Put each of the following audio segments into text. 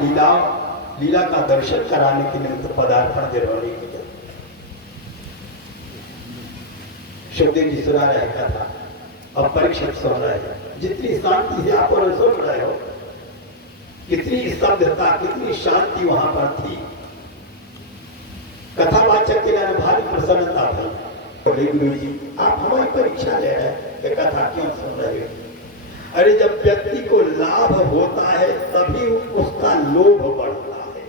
लीला लीला का दर्शन कराने के निमित्त पदार्पण जरूरी किया। सुखदेव जी सुना रहे कथा, अब परीक्षित सुन रहे हैं। जितनी शांति से आप और सुन रहे हो, कितनी स्तब्धता, कितनी शांति वहां पर थी। कथावाचक के लिए भारी प्रसन्नता थी। बोले गुरु जी आप हमारी परीक्षा ले रहे हैं, ये कथा क्यों सुन रहे हो? अरे जब व्यक्ति को लाभ होता है तभी उसका लोभ बढ़ता है।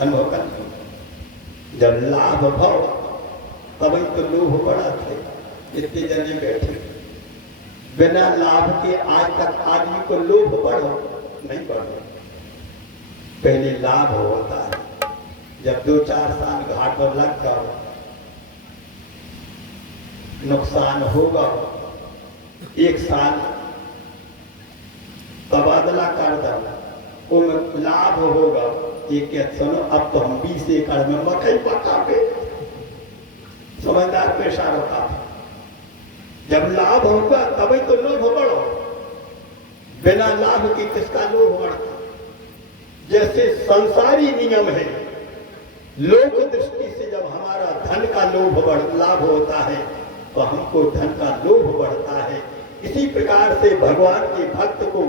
अनुभव कर, जब लाभ भाव तभी तो लोभ बढ़ा थे। इतने जने बैठे, बिना लाभ के आज तक आदमी को लोभ बढ़ो नहीं बढ़ो। पहले लाभ होता है, जब 2-4 साल घाट पर लग जाओ, नुकसान होगा, 1 साल तबादला कर दो, उनमें लाभ होगा। ये सुनो अब तो हम 20 एकड़ में मकई पकावे। समझदार पेशा होता था। जब लाभ होगा तभी तो लोभ बढ़ो, बिना लाभ के किसका लोभ बढ़ता? जैसे संसारी नियम है, लोक दृष्टि से जब हमारा धन का लाभ होता है तो हमको धन का लोभ बढ़ता है। इसी प्रकार से भगवान के भक्त को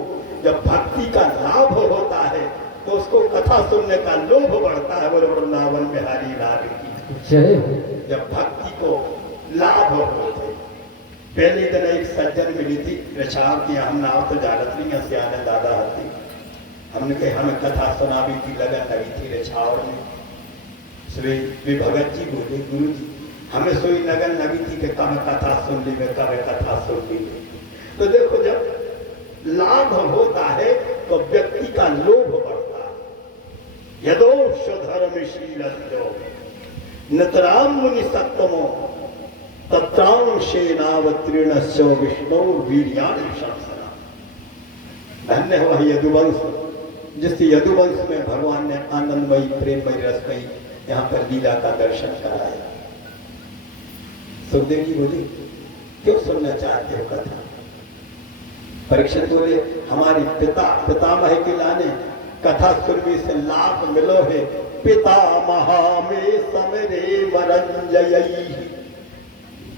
जब भक्ति का लाभ होता है तो उसको कथा सुनने का लोभ बढ़ता है। बोले वृंदावन बिहारी लाल की जय। जब भक्ति को लाभ होते, पहले दिन एक सज्जन मिली थी प्रचार की, हम नाव तो जानत नहीं, सियाने दादा हती। हमने कहा हमें कथा सुनावी की लगन लगी थी रछावर में। श्री भगत जी बोले गुरु जी हमें सोई लगन लगी थी कि कब कथा सुन ली, मैं कब कथा सुन ली। तो देखो जब लाभ होता है तो व्यक्ति का लोभ बढ़ता है। यदोष धर्मशीलो नतराम मुनि सत्तमो तत्रांशेनावतीर्णस्य विष्णु वीर्याणि शंसना। धन्य है वह यदुवंश, जिस यदुवंश में भगवान ने आनंदमयी प्रेममयी रसमयी यहाँ पर लीला का दर्शन कराया। सुखदेव जी बोले क्यों सुनना चाहते हो कथा? परीक्षित बोले हमारे पितामह के लाने कथा सुनने से लाभ मिलो है। पितामहा में समरे मरंजयी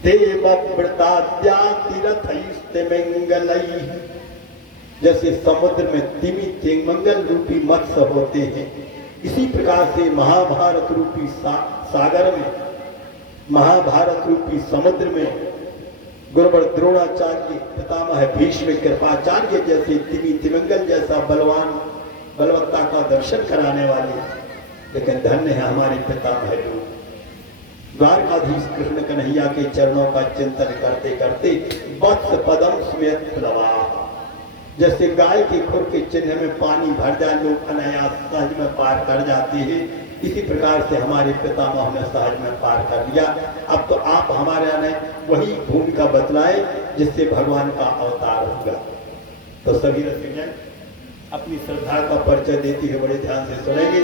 देवव्रताद्यातिरथैस्तिमिंगलैः। जैसे समुद्र में तिमि तिमिंगल रूपी मत्स्य होते हैं, इसी प्रकार से महाभारत रूपी सागर में, महाभारत रूपी समुद्र में गुरुवर द्रोणाचार्य, पितामह भीष्म कृपाचार्य जैसे तिमि तिमिंगल जैसा बलवत्ता का दर्शन कराने वाले। लेकिन धन्य है हमारे पितामह लोग। द्वारकाधीश कृष्ण कन्हैया के चरणों का चिंतन करते करते वत्स पदम स्मेत प्लवाह। जैसे गाय के खुर के चिन्ह में पानी भर जाए, लोग अनायास सहज में पार कर जाते हैं, इसी प्रकार से हमारे पितामह ने सहज में पार कर लिया। अब तो आप हमारे ने वही भूमिका बतलाए जिससे भगवान का अवतार होगा। तो सभी रसिकजन अपनी श्रद्धा का परिचय देते हुए बड़े ध्यान से सुनेंगे।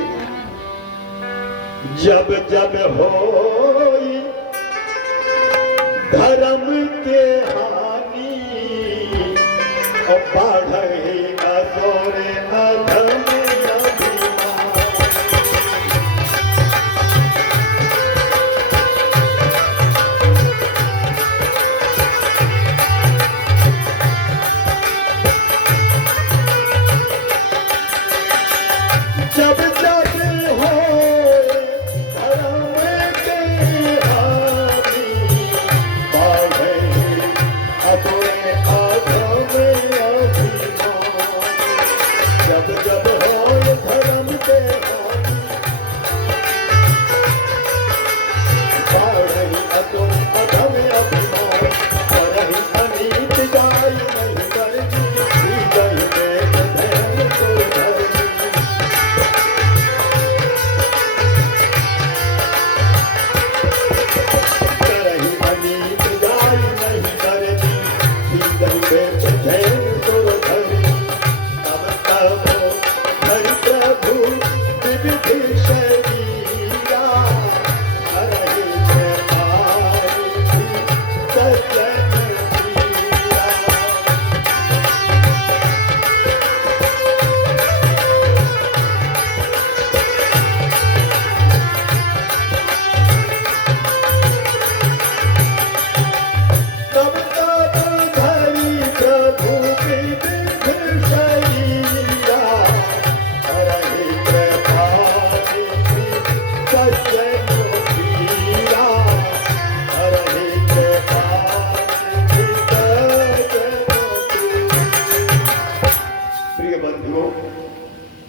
जब जब होई धर्म के हानि और बढ़े असोरे अधम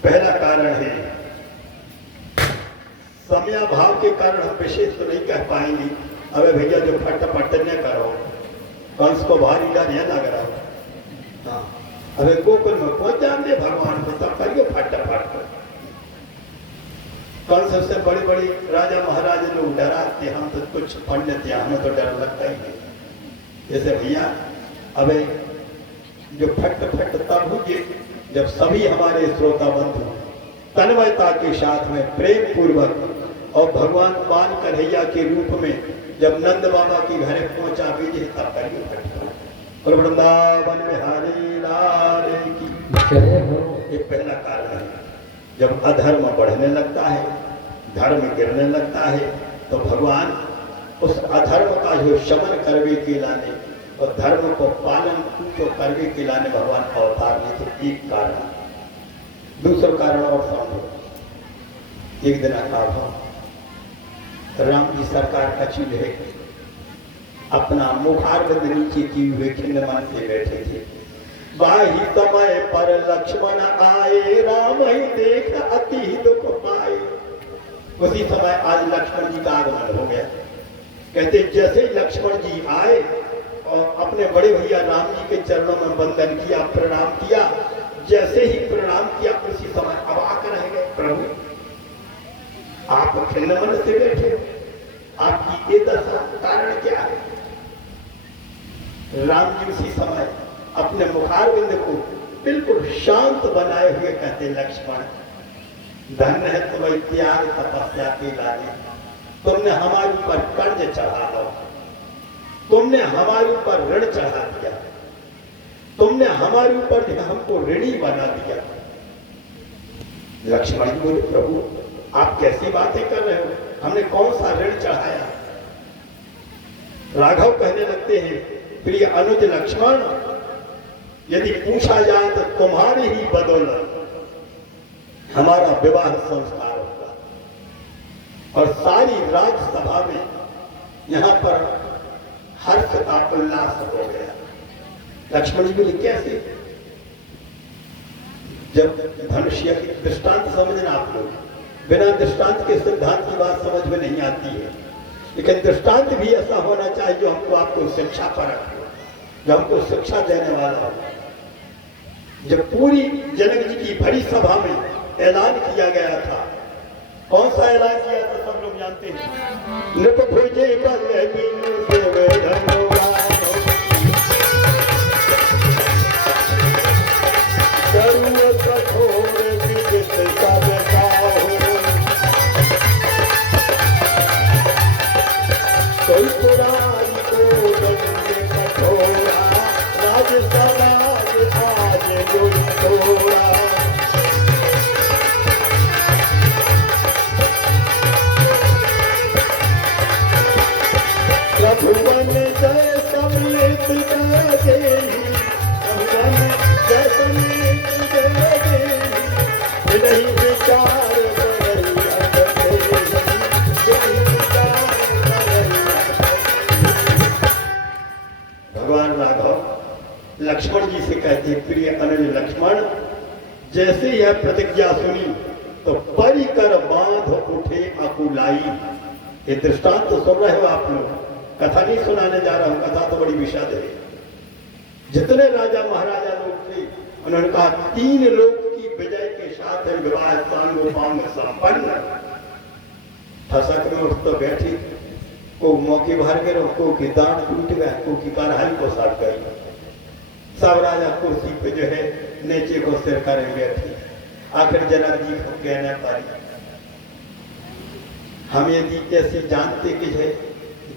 पहला कारण है समयाभाव के कारण हम विशेष तो नहीं कह पाएंगे। अबे भैया जो फट न करो, कंस को भारी डर यह लग रहा हो। हाँ, अबे गोकुल में पहुंच जाने भगवान को तब करिए फट। कंस से बड़े बड़े राजा महाराज लोग डराते, हम तो कुछ पंडित हैं, हमें तो डर लगता ही नहीं। जैसे भैया अबे जो फट तब हुए जब सभी हमारे श्रोता बंधु तन्मयता के साथ में प्रेम पूर्वक और भगवान बाल कन्हैया के रूप में जब नंद बाबा के घर पहुंचा बीजे तब करिए फट। और वृंदावन में हरे लाल की जय हो। ये पहला कारण है। जब अधर्म बढ़ने लगता है, धर्म गिरने लगता है, तो भगवान उस अधर्म का जो शमन करवे के लाने और धर्म को पालन तो करवे के लाने भगवान अवतार में थे। एक कारण। दूसरा कारण और समझो। एक दिन का राम जी सरकार का चूल्हे अपना मुखारबंद नीचे किए हुए खिन्न मन से बैठे थे। बाही समय पर लक्ष्मण आए, राम ही देख अति दुख पाए। उसी समय आज लक्ष्मण जी का आगमन हो गया। कहते जैसे लक्ष्मण जी आए और अपने बड़े भैया राम जी के चरणों में वंदन किया, प्रणाम किया, जैसे ही प्रणाम किया उसी समय अवाक रह गए। प्रभु आप खिन्न मन से बैठे हो, आपकी ये दशा कारण क्या है? राम जी उसी समय अपने मुखारविंद को बिल्कुल शांत बनाए हुए कहते लक्ष्मण धन्य है तुम्हें त्याग तपस्या के लाने। तुमने हमारे ऊपर कर्ज चढ़ा दो, तुमने हमारे ऊपर ऋण चढ़ा दिया, तुमने हमारे ऊपर हमको ऋणी बना दिया। लक्ष्मण जी बोले प्रभु आप कैसी बातें कर रहे हो, हमने कौन सा ऋण चढ़ाया? राघव कहने लगते हैं प्रिय अनुज लक्ष्मण, यदि पूछा जाए तो तुम्हारी ही बदौलत हमारा विवाह संस्कार होगा और सारी राज्यसभा में यहां पर हर्ष का उल्लास हो गया। लक्ष्मण जी बोले कैसे? जब धनुष्य की दृष्टांत समझना आप लोग, बिना दृष्टांत के सिद्धांत की बात समझ में नहीं आती है, लेकिन दृष्टांत भी ऐसा होना चाहिए जो हमको आपको शिक्षा परक हो, जो हमको शिक्षा देने वाला हो। जब पूरी जनक जी की भरी सभा में ऐलान किया गया था, कौन सा ऐलान किया था सब लोग जानते हैं। नृप भुजे भगवान राघव लक्ष्मण जी से कहते प्रिय अनुज लक्ष्मण, जैसे यह प्रतिज्ञा सुनी तो परिकर बांध उठे अकुलाई। ये दृष्टांत तो सुन रहे हो आप लोग, कथा नहीं सुनाने जा रहा हूं, कथा तो बड़ी विषाद है। जितने राजा महाराजा लोग थे उन्होंने कहा 3 लोग की विजय के साथ विवाह सांगोपांग संपन्न। फसक में उठ तो बैठी, को मौके भर गए, को की दांत टूट गए, को की कढ़ाई को सट गई। सब राजा कुर्सी पे जो है नीचे को सिर करे बैठी। आखिर जनक जी को कहने पारी, हम यदि कैसे जानते कि है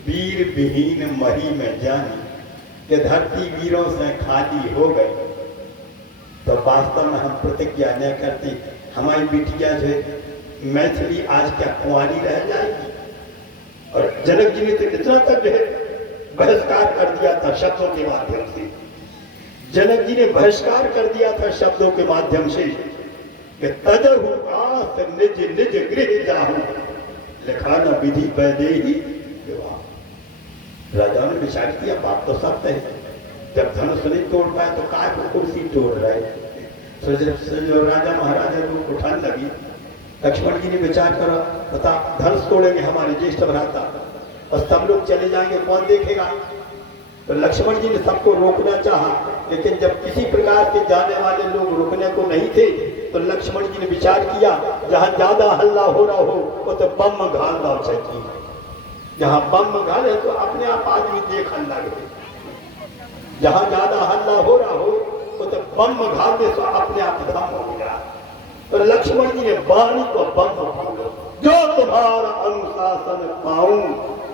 वीर विहीन मही में जानी कि धरती वीरों से खाली हो गई, तो वास्तव में हम प्रतिज्ञा न करती हमारी बिटिया जो है मैथिली आज क्या कुंवारी रह जाएगी। और जनक जी ने तो इतना तक जो है बहिष्कार कर दिया था शब्दों के माध्यम से। जनक जी ने बहिष्कार कर दिया था शब्दों के माध्यम से कि तजहु आस निज निज गृह जाहु, लिखाना विधि वैदेही विवाह। राजा ने विचार किया बात तो सत्य है, जब धनुष नहीं तोड़ पाए तो काय को कुर्सी तोड़ रहे। तो जब राजा महाराजा लोग मन लगी। लक्ष्मण जी ने विचार करा, बता धनुष तोड़ेंगे हमारे ज्येष्ठ भ्राता और सब लोग चले जाएंगे, कौन देखेगा। तो लक्ष्मण जी ने सबको रोकना चाहा, लेकिन जब किसी प्रकार से जाने वाले लोग रुकने को नहीं थे तो लक्ष्मण जी ने विचार किया, जहां ज्यादा हल्ला हो रहा हो वो तो बम घालना चाहिए। जहां बम घाले तो अपने आप आदमी देखने लगे, जहां ज्यादा हल्ला हो रहा हो वो तो बम घालने तो अपने आप धम हो गया। तो लक्ष्मण जी ने वाणी को बम घालो, जो तुम्हारा अनुशासन पाऊं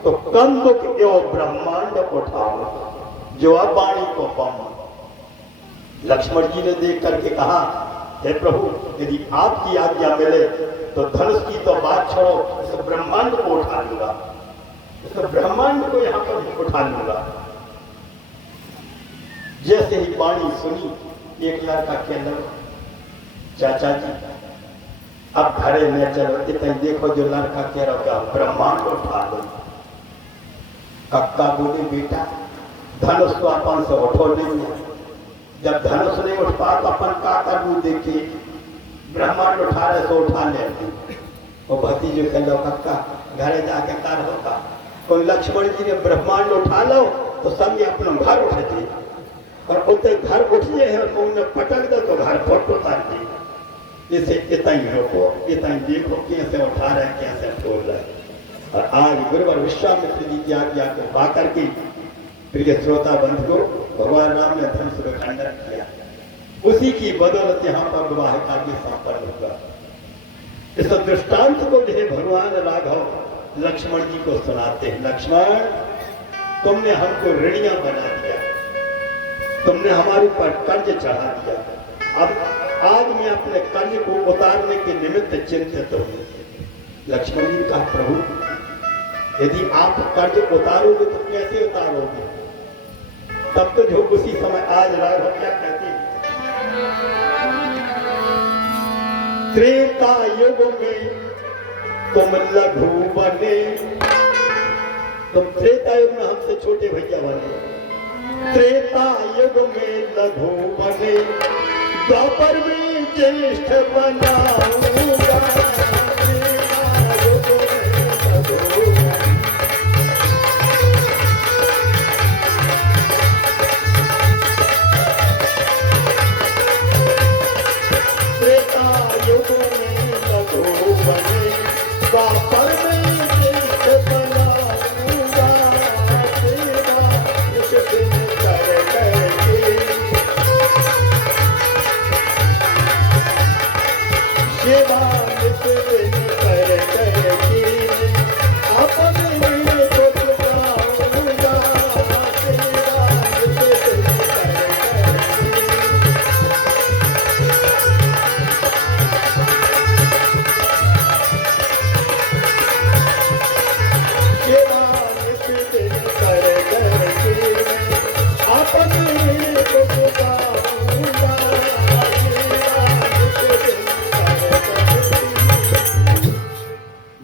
तो कंदुक एवं ब्रह्मांड उठाऊं। जो अब वाणी को बम। लक्ष्मण जी ने देख करके कहा, हे प्रभु यदि आपकी आज्ञा मिले तो धनुष की तो बात छोड़ो, इस ब्रह्मांड को उठा लूंगा, इस ब्रह्मांड को यहां पर उठा लूंगा। जैसे ही वाणी सुनी, एक लड़का कहने लगा, चाचा जी अब घरे में चलो, इतने देखो जो लड़का कह रहा ब्रह्मांड को उठा लो। कक्का बोले, बेटा धनुष तो अपन से उठो नहीं है, जब धनुष नहीं उठ पा तो अपन का करूं, देखिए ब्रह्मांड उठा रहे तो उठा ले। वो भतीजे कह लो, कक्का घरे जाके कार होगा, तो लक्ष्मण जी ने ब्रह्मांड उठा लो तो सब अपना घर उठे और उतने घर उठिए है तो उन्हें पटक दो तो घर फोट उतार दी। जैसे इतना ही रोको, इतना ही देखो कैसे उठा रहे हैं, कैसे छोड़ रहे हैं। और आज गुरुवर विश्वामित्र जी की आज्ञा को पा करके प्रिय श्रोता बंधुओं, भगवान राम ने धनुष का खंडन किया, उसी की बदौलत यहाँ पर विवाह कार्य संपन्न हुआ। इस दृष्टांत को जो है भगवान राघव लक्ष्मण जी को सुनाते हैं। लक्ष्मण तुमने हमको ऋणिया बना दिया, तुमने हमारे पर कर्ज चढ़ा दिया, अब आज मैं अपने कर्ज को उतारने के निमित्त चिंतित हूं। लक्ष्मण जी का प्रभु यदि आप कर्ज उतारोगे तो कैसे उतारोगे। तब तो जो उसी समय आज राघव क्या कहते हैं, त्रेता युग में तुम लघु बने, तुम त्रेता युग में हमसे छोटे भैया बने, त्रेता युग में लघु बने, द्वापर में ज्येष्ठ बनाऊंगा, त्रेता युग में लघु बने। त्रेता युग में लघु बने, द्वापर में ज्येष्ठ बनाऊंगा, तेरा निष्ठिन कर करके सेवा निष्ठिन कर करके अपने को चुकाऊंगा, तेरा निष्ठिन कर करके।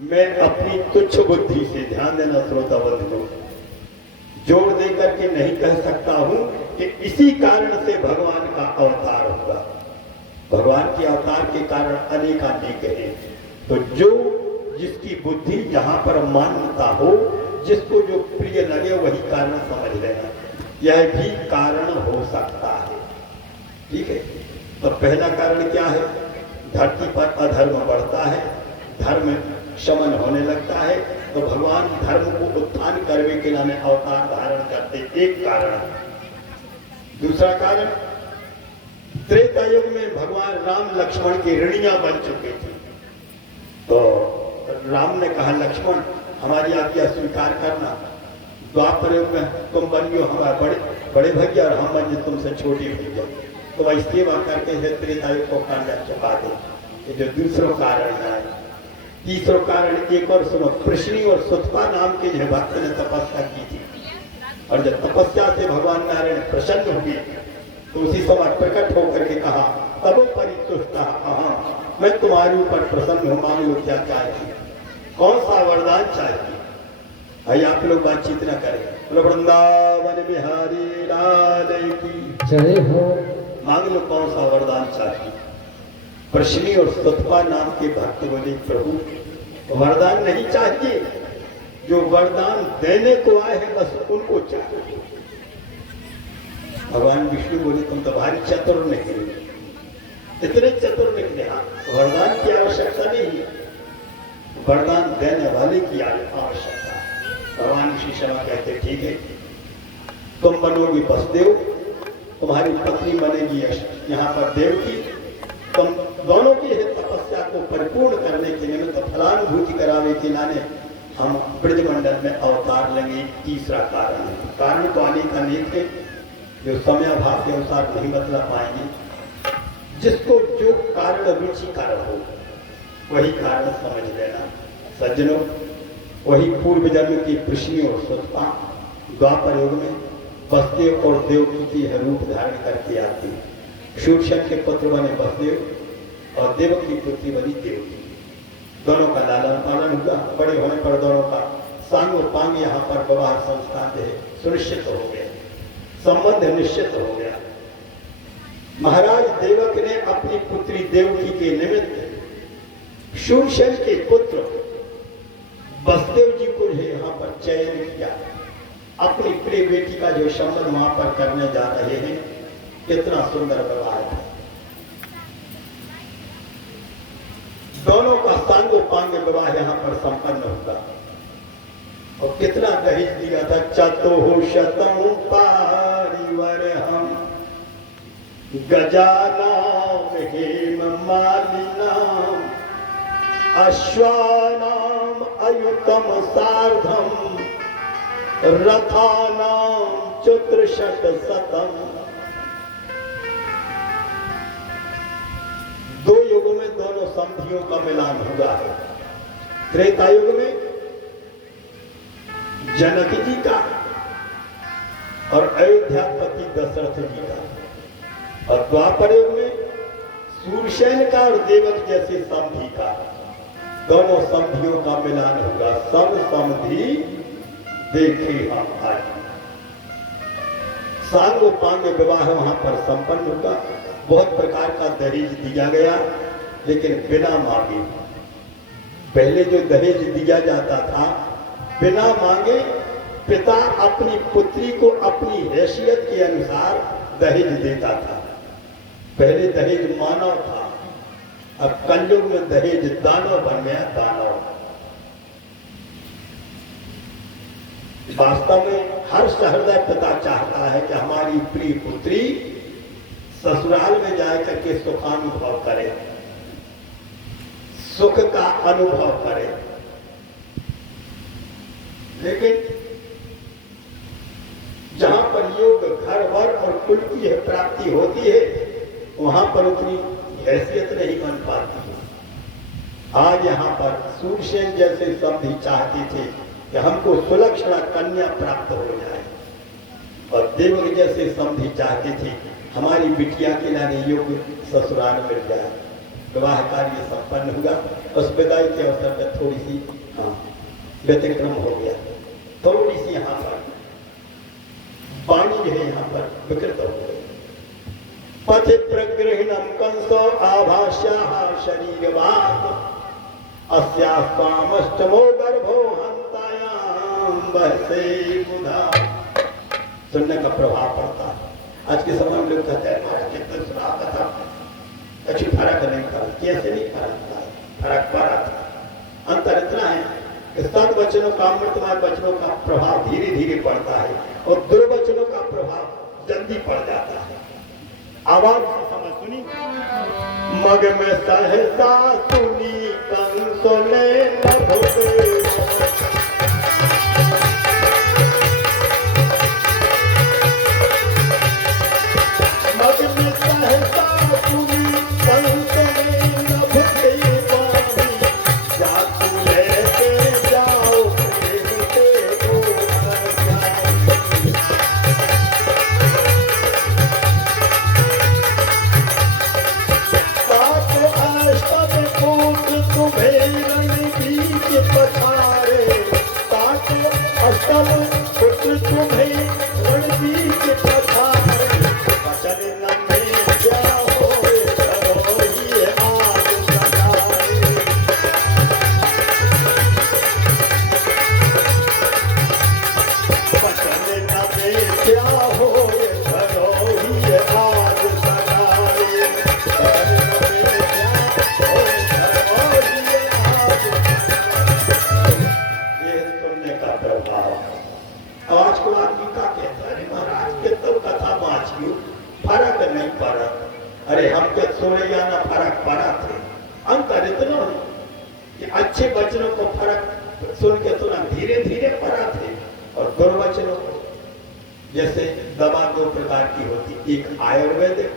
मैं अपनी तुच्छ बुद्धि से, ध्यान देना श्रोता बंधु, जोड़ दे करके नहीं कह सकता हूं कि इसी कारण से भगवान का अवतार होगा। भगवान के अवतार के कारण अनेकानेक है। तो जो जिसकी बुद्धि जहां पर मान्यता हो, जिसको जो प्रिय लगे वही कारण समझ लेना, यह भी कारण हो सकता है। ठीक है, तो पहला कारण क्या है, धरती पर अधर्म बढ़ता है, धर्म शमन होने लगता है, तो भगवान धर्म को उत्थान करने के लिए अवतार धारण करते, एक कारण। दूसरा कारण, त्रेता युग में भगवान राम लक्ष्मण की ऋणियां बन चुके थे, तो राम ने कहा लक्ष्मण हमारी आज्ञा स्वीकार करना, द्वापर युग में तुम बनियो हमारा बड़े भैया और हम बनिए तुमसे छोटे भैया, तो वही सेवा करके त्रेता युग को खंडन चुका दे। ये जो दूसरा कारण है। तीसरा कारण एक और सुनो, प्रश्नी और सुतपा नाम के जो भक्त ने तपस्या की थी, और जब तपस्या से भगवान नारायण प्रसन्न हुए तो उसी समय प्रकट होकर के कहा, तब परितुष्ट अहम, मैं तुम्हारे ऊपर प्रसन्न हूं, मांग लो क्या चाहिए, कौन सा वरदान चाहिए। आइए आप लोग बातचीत न करें, वृंदावन बिहारी लाल की जय हो, मांग लो कौन सा वरदान चाहिए। प्रश्नी और सतपा नाम के भक्त बोले, प्रभु वरदान नहीं चाहिए, जो वरदान देने को आए हैं बस उनको चाहिए। भगवान विष्णु बोले, तुम तो भारी चतुर निकले, इतने चतुर निकले। हाँ, वरदान की आवश्यकता नहीं है, वरदान देने वाले की आवश्यकता है। भगवान श्री शर्मा कहते, ठीक है, तुम बनोगी वसुदेव, तुम्हारी पत्नी बनेगी यहाँ पर देवकी, तुम दोनों की तपस्या को परिपूर्ण करने के निमित्त फलानुभूति करावे के लाने हम ब्रजमंडल में अवतार लेंगे। तीसरा कारण है, कारण तो अनेक अनेक है जो समयाभाव के अनुसार नहीं बतला पाएंगे। जिसको जो कारण रुचिकर हो वही कारण समझ लेना सज्जनों। वही पूर्व जन्म की प्रश्नी और सतपा द्वापर युग में वसुदेव और देवकी की रूप धारण करके आती है। शूरसेन के पुत्र बने वसुदेव और देवकी पुत्री बनी देवकी। दोनों का लालन पालन हुआ। बड़े होने पर दोनों का सांग और पांग यहाँ पर विवाह संस्कार जो है सुनिश्चित हो गया, संबंध निश्चित हो गया। महाराज देवक ने अपनी पुत्री देवकी के निमित्त शूरसेन के पुत्र वसुदेव जी को यहाँ पर चयन किया। अपनी प्रिय बेटी का जो संबंध वहां पर करने जा रहे हैं, कितना सुंदर विवाह है। दोनों का सांगोपांग विवाह यहाँ पर संपन्न होगा। और कितना दहेज दिया था, चतुःशतं पारिवारहं गजानां हेममालिनां अश्वानां अयुतं सार्धं रथानां चतुर्शतशतं। दो युगों में दोनों संधियों का मिलान हुआ है। त्रेता युग में जनक जी का और अयोध्यापति दशरथ जी का, और द्वापर युग में शूरसेन का और देवक जैसे संधि का। दोनों संधियों का मिलान होगा। सब संधि देखे हम आज। सांगोपांग विवाह वहां पर संपन्न होगा। बहुत प्रकार का दहेज दिया गया, लेकिन बिना मांगे। पहले जो दहेज दिया जाता था बिना मांगे, पिता अपनी पुत्री को अपनी हैसियत के अनुसार दहेज देता था। पहले दहेज मानव था, अब कलयुग में दहेज दानव बन गया। दानव वास्तव में हर सहृदय पिता चाहता है कि हमारी प्रिय पुत्री ससुराल में जाए करके सुखानुभव करे, सुख का अनुभव करे। लेकिन जहां पर योग घर वर और कुल की प्राप्ति होती है, वहां पर उतनी हैसियत नहीं बन पाती है। आज यहाँ पर शूरसेन जैसे संधि चाहते थे कि हमको सुलक्षणा कन्या प्राप्त हो जाए, और देवक जैसे संधि चाहते थे हमारी बिटिया के लाने योग्य ससुराल मिल जाए। विवाह कार्य संपन्न हुआ। उस विदाई के अवसर पर थोड़ी सी व्यतिक्रम हो गया। थोड़ी सी यहाँ पर पानी जो है यहाँ पर विकृत हो गई। पथ प्रगृहिणम कंसो आभाष्याः शरीरवात् अस्यास्तामष्टमो गर्भो हंतायां बहसे बुधा। सुनने का प्रभाव पड़ता है। आज के समय में लोग कहते हैं महाराज कितना सुनाता था, अच्छी फर्क नहीं पड़ा। कैसे नहीं फर्क पड़ा? फर्क पड़ा था। अंतर इतना है कि सद्वचनों का, अमृतमय वचनों का प्रभाव धीरे धीरे पड़ता है और दुर्वचनों का प्रभाव जल्दी पड़ जाता है। आवाज से समझ सुनी। मग में सहसा सुनी कंसों ने लभोगे, पूर्ण अच्छे वचनों को फर्क सुन के सुना धीरे धीरे पढ़ा थे, और दुर्वचनों को, जैसे दवा दो प्रकार की होती, एक आयुर्वेदिक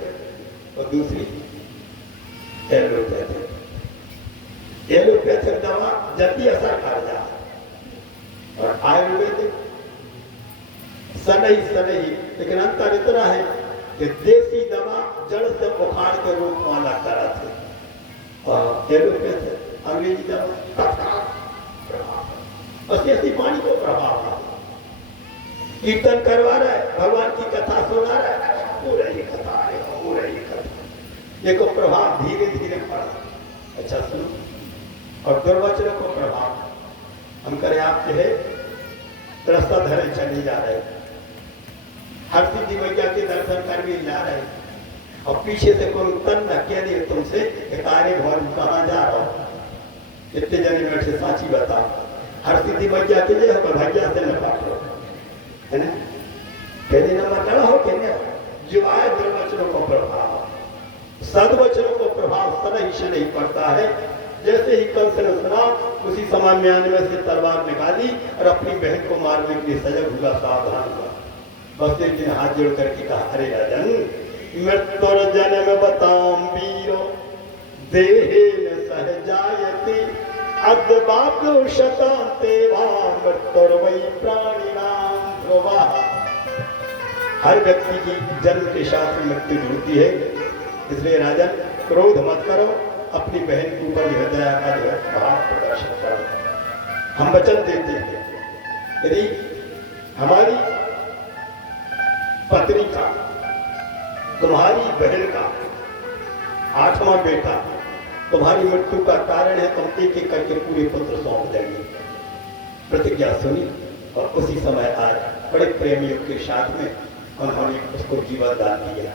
और दूसरी एलोपैथिक। एलोपैथिक दवा जल्दी असर कर जाए, और आयुर्वेदिक सनही, लेकिन अंतर इतना है कि देसी दवा जड़ से उखाड़ के रोग वाला करा थे, और एलोपैथिक अंग्रेजी दवा बस ऐसी वाणी को प्रभाव, कीर्तन करवा रहा है, भगवान की कथा सुना रहा है, हो रही कथा है, हो रही कथा, देखो प्रभाव धीरे धीरे पड़ा। अच्छा सुनो, और दुर्वचनों को प्रभाव हम करें, आप जो है रास्ता धरे चले जा रहे, हर सिद्धि मैया के दर्शन करके जा रहे, और पीछे से कोई उत्तर न कह दिए तुमसे कार्य भवन कहाँ जा रहा हो, कितने जने बैठे साची बताओ, हर सिद्धि मैया के लिए भैया से न बात है ना, कहने न मतलब हो कहने जो आए दुर्वचनों को प्रभाव, सदवचनों को प्रभाव सदा ही नहीं पड़ता है। जैसे ही कंस ने सुना, उसी समय म्यानवे से तलवार निकाली और अपनी बहन को मारने के लिए सजग हुआ, सावधान हुआ। बसदेव जी ने हाथ जोड़ करके कहा, अरे राजन, मृत्युर जन्म बताऊं वीरो देहे न सहजायते अद्बाप्यो शतान्ते वा मृत्युर वै प्राणिनां ध्रुवा। हर व्यक्ति की जन्म के साथ में मृत्यु जुड़ती है, इसलिए राजन क्रोध मत करो, अपनी बहन के ऊपर दया का भाव प्रदर्शन करो। हम वचन देते हैं, यदि हमारी पत्नी का, तुम्हारी बहन का 8वां बेटा तुम्हारी मृत्यु का कारण है, तुम एक एक करके पूरे पुत्र सौंप देंगे। प्रतिज्ञा सुनी, और उसी समय आज बड़े प्रेमियों के साथ में उन्होंने उसको जीवन दान दिया।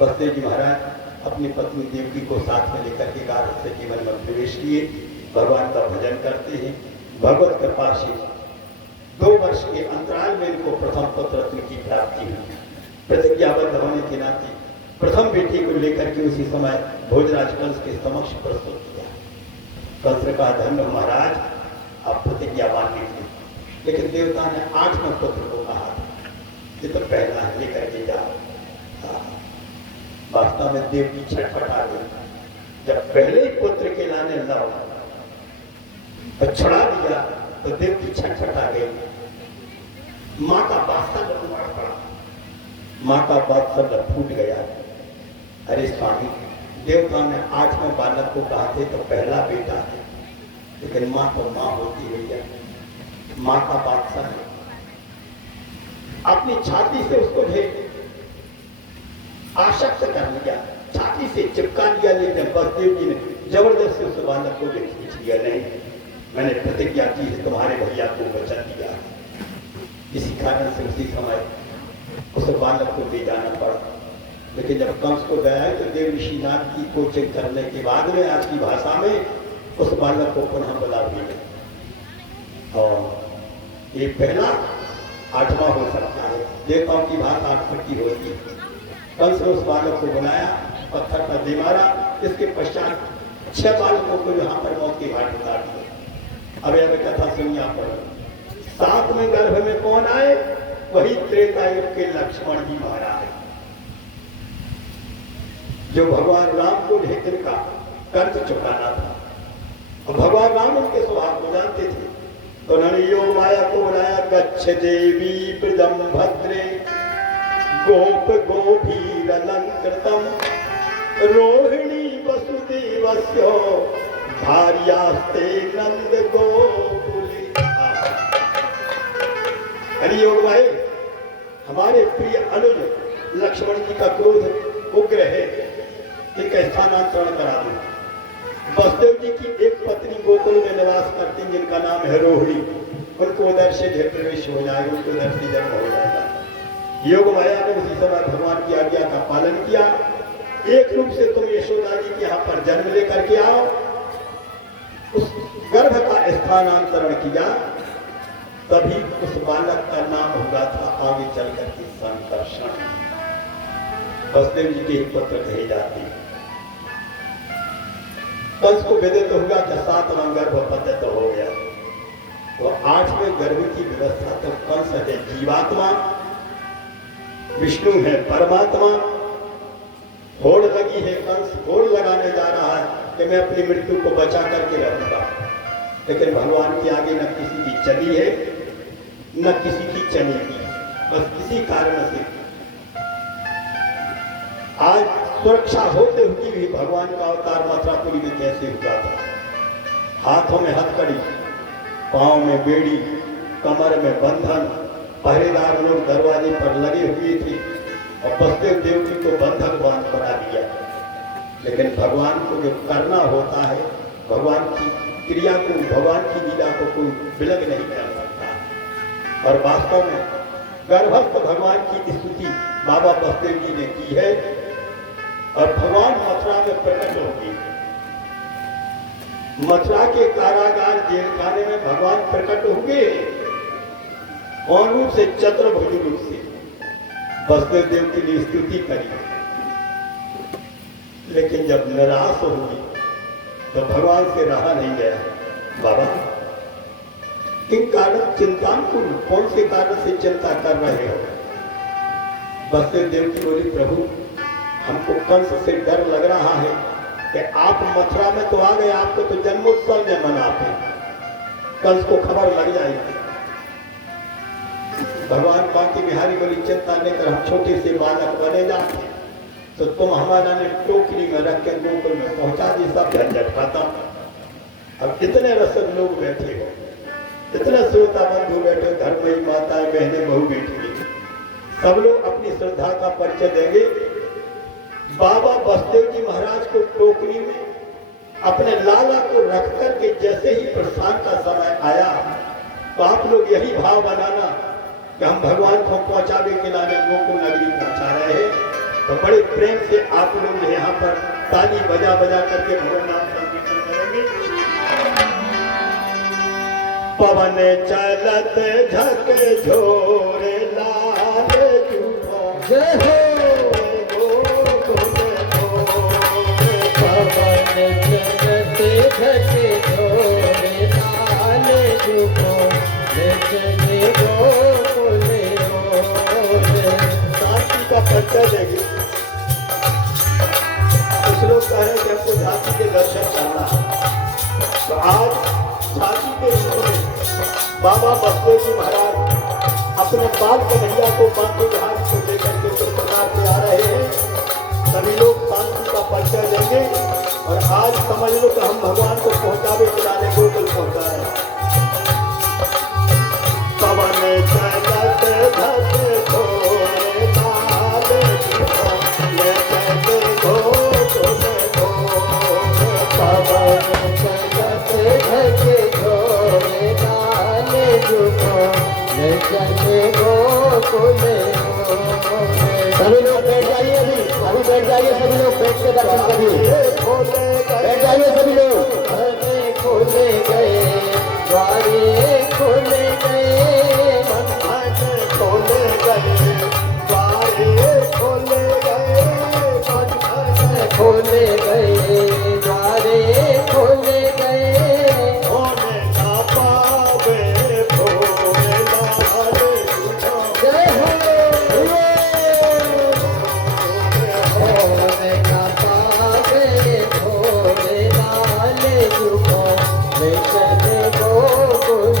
बसदेव जी महाराज अपनी पत्नी देवकी को साथ में लेकर के गारहस्थ्य जीवन में प्रवेश किए, भगवान का भजन करते हैं। भगवत कृपा से 2 वर्ष के अंतराल में इनको प्रथम पुत्र रत्न की प्राप्ति हुई। प्रतिज्ञाबद्ध होने के नाते प्रथम बेटी को लेकर के उसी समय भोजराज कंस के समक्ष प्रस्तुत किया। कंस ने कहा, धन्य महाराज, आप प्रतिज्ञा बांधने की, लेकिन देवता ने 8वें पुत्र को कहा, ये तो पहला है, लेकर के जाओ। वास्तव में देव की छटपटा गई, जब पहले ही पुत्र के लाने लाओ तो छुड़ा दिया, तो देव की छटपटा गई। माँ का वात्सल्य उमड़ पड़ा, माँ का वात्सल्य फूट गया। अरे स्वामी, देवता ने 8वें बालक को कहा थे तो पहला बेटा है, लेकिन माँ तो माँ होती हुई है, माँ का वात्सल्य अपनी छाती से उसको भेज आशक्त कर लिया, छाती से चिपका लिया, लेकिन बसदेव जी ने जबरदस्ती उस बालक को भी खींच लिया। नहीं, मैंने प्रतिज्ञा की है, तुम्हारे भैया को वचन दिया, इसी कारण से उसी समय उस बालक को ले जाना पड़ा। लेकिन जब कंस को गया है, तो देव ऋषिनाथ की कोचिंग करने के बाद में आज की भाषा में उस बालक को पुनः बुला दिया, और ये पहला 8वां हो सकता है, देवताओं की भाषा 8 की होती है। कंस ने उस बालक को बुलाया, पत्थर पर दे मारा, इसके पश्चात 6 बालकों को यहाँ पर मौत की घाट उतार दिया। अब कथा सुनिए आप। 7वें गर्भ में कौन आए? वही त्रेता युग के लक्ष्मण जी महाराज, जो भगवान राम को लेकर का कर्ज चुकाना था, और भगवान राम उनके स्वभाव को जानते थे, तो उन्होंने योग माया को बुलाया, गच्छ देवी प्रदम भद्रे गोप गोभीर अलंकृतम रोहिणी वसुदेवस्यो भार्यास्ते नंद गोकुले। हरि योग भाई, हमारे प्रिय अनुज लक्ष्मण जी का क्रोध उग्र है, एक स्थानांतरण करा दो। बसदेव जी की एक पत्नी गोकुल में निवास करती, जिनका नाम है रोहिणी, उनको उधर से प्रवेश हो जाएगा, उनको उधर से जन्म हो जाएगा। योग माया ने उसी समय भगवान की आज्ञा का पालन किया। एक रूप से तुम यशोदा जी के यहाँ पर जन्म लेकर के आओ, उस गर्भ का स्थानांतरण किया, तभी उस बालक का नाम हुआ था आगे चल करके संकर्षण। बसदेव जी के पुत्र कहे जाते। कंस को विदित हुआ कि 7वां गर्भ पतित हो गया। तो 8वें गर्भ की व्यवस्था तो कंस है जीवात्मा, विष्णु है परमात्मा। होड़ लगी है, कंस होड़ लगाने जा रहा है कि मैं अपनी मृत्यु को बचा करके रहूंगा, लेकिन भगवान के आगे न किसी की चली है न किसी की चलेगी। बस किसी कारण से आज सुरक्षा होते हुए भी भगवान का अवतार मथुरापुरी में कैसे हुआ था। हाथों में हथकड़ी, पांव में बेड़ी, कमर में बंधन, पहरेदार लोग दरवाजे पर लगे हुए थे और बसदेव देव जी को बंधक बांध बना दिया। लेकिन भगवान को जो करना होता है, भगवान की क्रिया को, भगवान की लीला को कोई विलग नहीं कर सकता। और वास्तव में गर्भस्थ भगवान की स्तुति बाबा बसदेव जी ने की है और भगवान मथुरा में प्रकट हो गए। मथुरा के कारागार जेल खाने में भगवान प्रकट हो गए। कौन रूप से? चतुर्भुज रूप से बसदेव देव के लिए स्तुति करी। लेकिन जब निराश हुई तो भगवान से रहा नहीं गया। बाबा किन कारण चिंताकुल, कौन से कारण से चिंता कर रहे हो? बसदेव देव की बोली, प्रभु हमको कंस से डर लग रहा है कि आप मथुरा में तो आ गए, आपको तो जन्मोत्सव में मनाते, कंस को खबर लग जाएगी। भगवान बांके बिहारी बोली, चिंता नहीं कर, हम छोटे से बालक बने जाते तो तुम हमारा ने टोकरी में रख के गोकुल में पहुंचा दी, सब झंझट खत्म। अब इतने रसद लोग बैठे हो, इतने श्रोता बंधु बैठे, धर्मई माताएं बहनें बहू बैठी, सब लोग अपनी श्रद्धा का परिचय देंगे। बाबा बसदेव जी महाराज को टोकरी में अपने लाला को रख करके जैसे ही प्रस्थान का समय आया तो आप लोग यही भाव बनाना कि हम भगवान को पहुंचावे के लाने गोकुल नगरी पहुंचा रहे हैं। तो बड़े प्रेम से आप लोग यहाँ पर ताली बजा बजा करके भगवान नाम संकीर्तन करेंगे। पवन चलत झक झोरे लाल जूठो, जय हो पवन चलत झक झोरे लाल जूठो, चले गोकुल शांति का परिचय देगी। कुछ लोग कह रहे कि हमको झांसी के दर्शन करना, तो आज झांसी के रूप में बाबा बसदेव जी महाराज अपने बाल कन्हैया को बांके बिहारी को लेकर के किस प्रकार से आ रहे हैं, सभी लोग शांति का परिचय देंगे। और आज समझ लो कि हम भगवान को पहुंचावे खिलाने गोकुल पहुंचा रहे हैं। पवन चलत झक झोरे लाल जूठो, चले गोकुल पवन चलत झक झोरे लाल जूठो, चले गोकुल। सभी लोग बैठ जाइए, अभी बैठ जाइए, सभी लोग बैठ के दर्शन करिए। बैठ जाइए सभी लोग। खोले गए द्वारे, खोले गए खोले गए द्वारे, खोले गए खोले गए द्वारे, खोले गए होने ना पावे भोले लाल जूठो, जय हो। होने ना पावे भोले लाल जूठो, चले गोकुल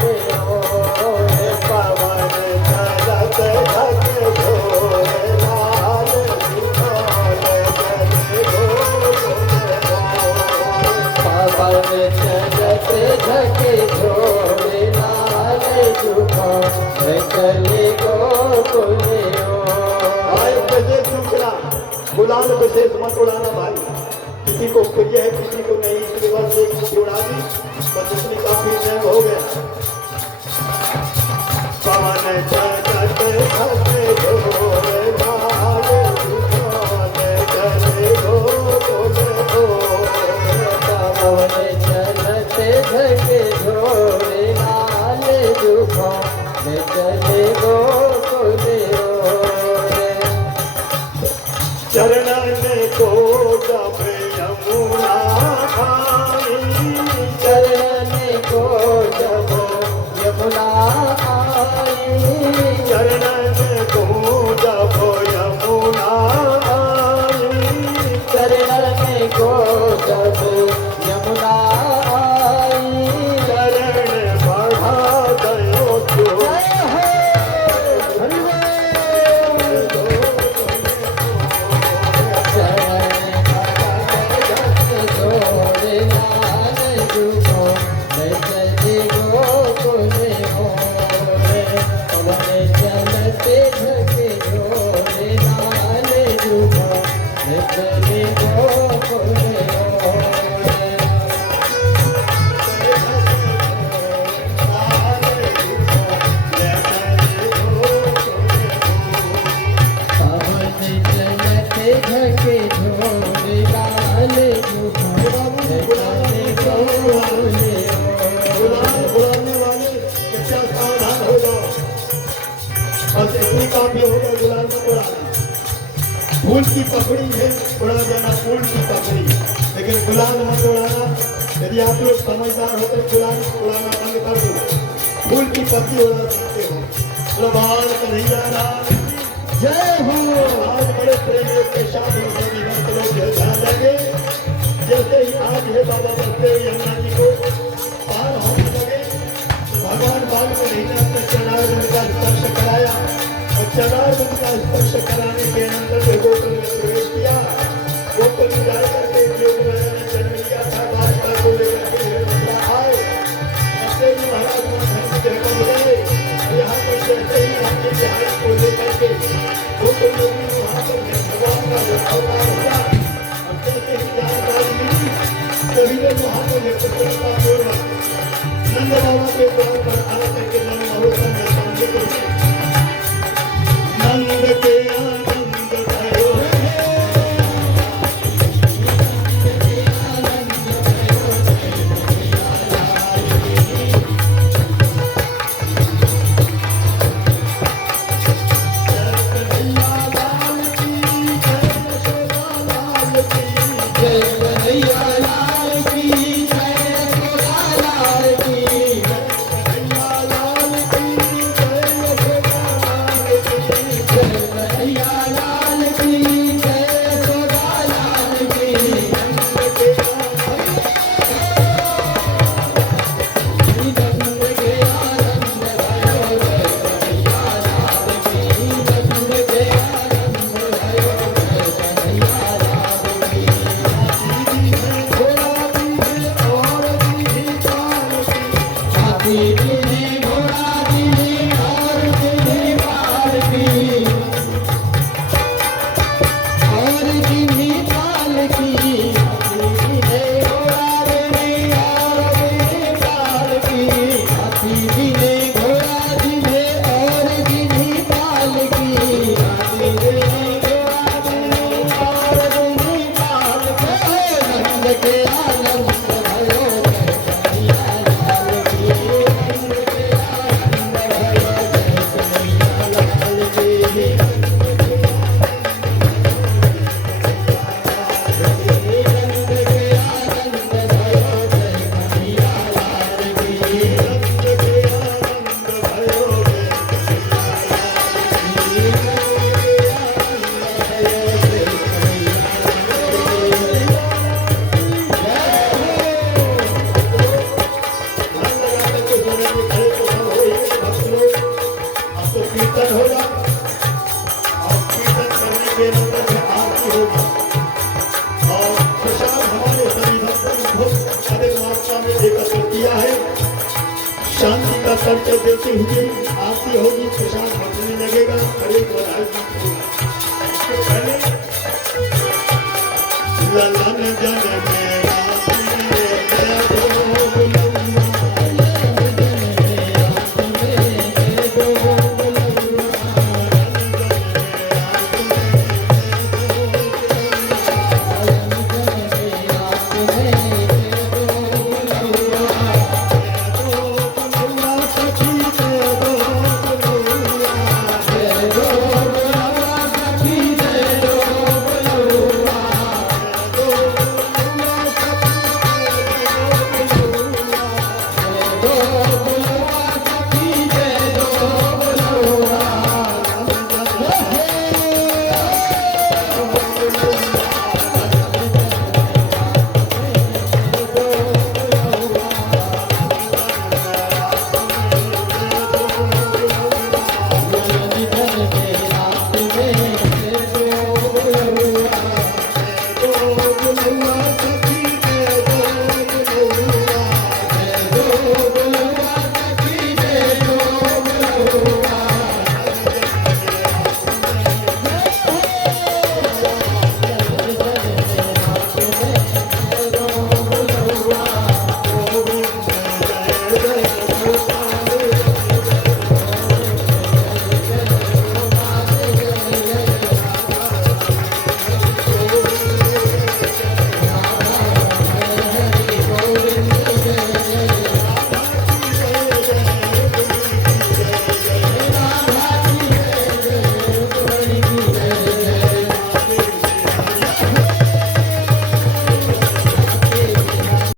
पवन चलत झक झोरे लाल जूठो, चले गोकुल। पवन चलत झक झोरे लाल जूठो, चले गोकुल। विशेष सूचना, गुलाल विशेष मत उड़ाना भाई, किसी को प्रिय है किसी को नहीं, इसके बाद एक मुट्ठी उड़ा दी तो दूसरी काफी जंग हो गया। पवन चलत झक झोरे लाल जूठो, चले गोकुल। पवन चलत झक झोरे लाल जूठो, चले गोकुल। चरणन को जब यमुना जुगो ले चले गोकुल ओरे पवन चलते झके झोरे लाल जुगो ले चले गोकुल ओरे पवन चलते झके झोरे लाल जुगो ले चले गोकुल बुलाने वाले बच्चा सावधान हो जाओ। बस इतनी काफी होगा गुलाल में बुलाना। फूल की पकड़ी है उड़ा देना, फूल की पकड़ी, लेकिन गुलाल मत उड़ाना। यदि आप लोग समझदार हो तो गुलाल उड़ाना बंद कर दो, फूल की पत्ती उड़ा सकते हो। प्रभात कन्हैया लाल जय हो। आज बड़े प्रेम के साथ सभी भक्त लोग ध्यान देंगे। जैसे ही आज है बाबा बसते यमुना जी को पार होने लगे, भगवान बाल को नहीं अपने चरणारविंद का स्पर्श कराया और चरणारविंद का स्पर्श कराने के अनंतर वे गोकुल में प्रवेश किया। गोकुल में जाकर के योग ने जन्म लिया था। बालिका को लेकर के मथुरा आए। ऐसे ही महाराज धर्म की जगह हो गए। यहाँ पर जैसे ही अपने बिहारी को लेकर के गोकुल में भी वहाँ पर भगवान का अवतार हुआ। और जैसे ही जानकारी मिली तभी लोग वहाँ पर व्यक्तिगता पूर्वक नंद बाबा के द्वार पर आ करके नंद महोत्सव में शामिल हुए। नंद के आनंद भयो जय कन्हैया लाल की जय यशोदा लाल की जय कन्हैया लाल की जय यशोदा लाल की नंद के आनंद भयो जय कन्हैया लाल की नंद के आनंद भयो जय कन्हैया लाल की हाथी दिने घोड़ा दिने और दिने पाल की और दिने पाल की हाथी दिने घोड़ा दिने और दिने पाल की हाथी दिने घोड़ा दिने और दिने पाल की हाथी दिने घोड़ा दिने और दिने पाल की नंद के आनंद भयो कन्हैया लाल की नंद के आनंद भयो कन्हैया लाल की नंद के आनंद भयो कन्हैया लाल की कीर्तन होगा और कीर्तन करने के अंदर में आरती होगी और प्रसाद हमारे सभी भक्तों ने बहुत अधिक मात्रा में एकत्र किया है। शांति का परिचय देते हुए आरती होगी, प्रसाद बंटने लगेगा, हरे बधाई गीत होगा। इसके पहले ललन जन